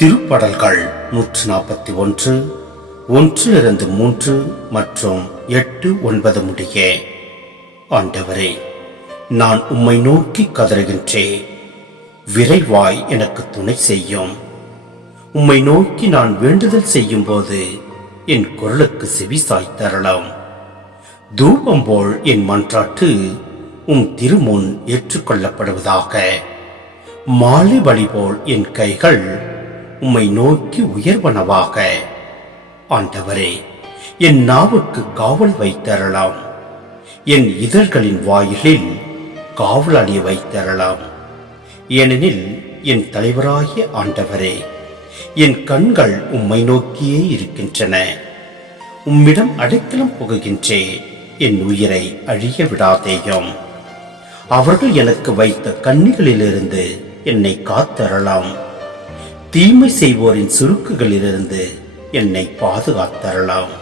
திருப்படல்கள் 141 1-3 மற்றும் 8-9 முடிய. ஆண்டவரே, நான் உம்மை நோக்கி கதறுகின்றேன். விரைவாய் எனக்கு துணை செய்யும். உம்மை நோக்கி நான் வேண்டுதல் செய்யும் போது என் குரலுக்கு செவிசாய் தரலாம். தூபம் போல் என் மன்றாட்டு திருமுன் ஏற்றுக்கொள்ளப்படுவதாக. மாலை பலி போல் என் கைகள் உம்மை நோக்கி உயர்வனவாக. ஆண்டவரே, என் நாவுக்கு காவல் வைத்தரலாம். என் இதழ்களின் வாயிலில் காவல் அணிய வைத்தரலாம். ஏனெனில் என் தலைவராகிய ஆண்டவரே, என் கண்கள் உம்மை நோக்கியே இருக்கின்றன. உம்மிடம் அடைக்கலம் புகுகின்றேன். என் உயிரை அழிய விடாதேயும். அவர்கள் எனக்கு வைத்த கண்ணிகளிலிருந்து என்னை காத்தரலாம். தீமை செய்வோரின் சுருக்குகளிலிருந்து என்னை பாதுகாத்தரலாம்.